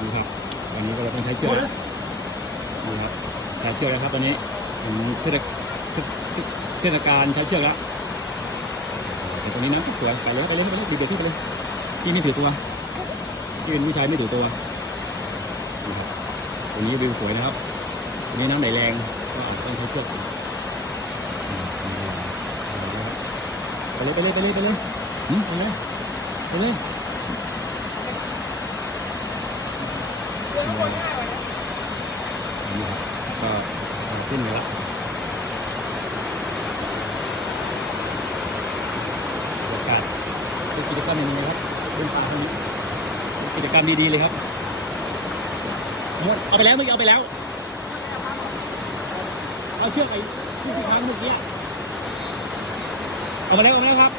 ดูครับตอนนี้ก็เราต้องใช้เชือกแล้วดูครับใช้เชือกแล้วครับตอนนี้ถึงเทศเทศกาลใช้เชือกแล้วแต่ตรงนี้นะสวยไปเลยไปเลยไปเลยดีเดือดที่ไปเลยที่ไม่ถือตัวที่เป็นผู้ชายไม่ถือตัวดูครับตรงนี้วิวสวยนะครับตรงนี้น้ำไหลแรงก็อาจจะต้องใช้เชือกไปเลยไปเลยไปเลยไปเลยหืมไปเลยไปเลย นี่ครับ ก็ขึ้นไปแล้วบรรยากาศเป็นกิจกรรมอย่างนึงนะครับเป็นป่าทางนี้เป็นกิจกรรมดีๆเลยครับ เอาไปแล้วเมื่อกี้เอาไปแล้ว เอาเชือกไปที่ค้างเมื่อกี้ เอาไปแล้วเอาไปแล้วครับ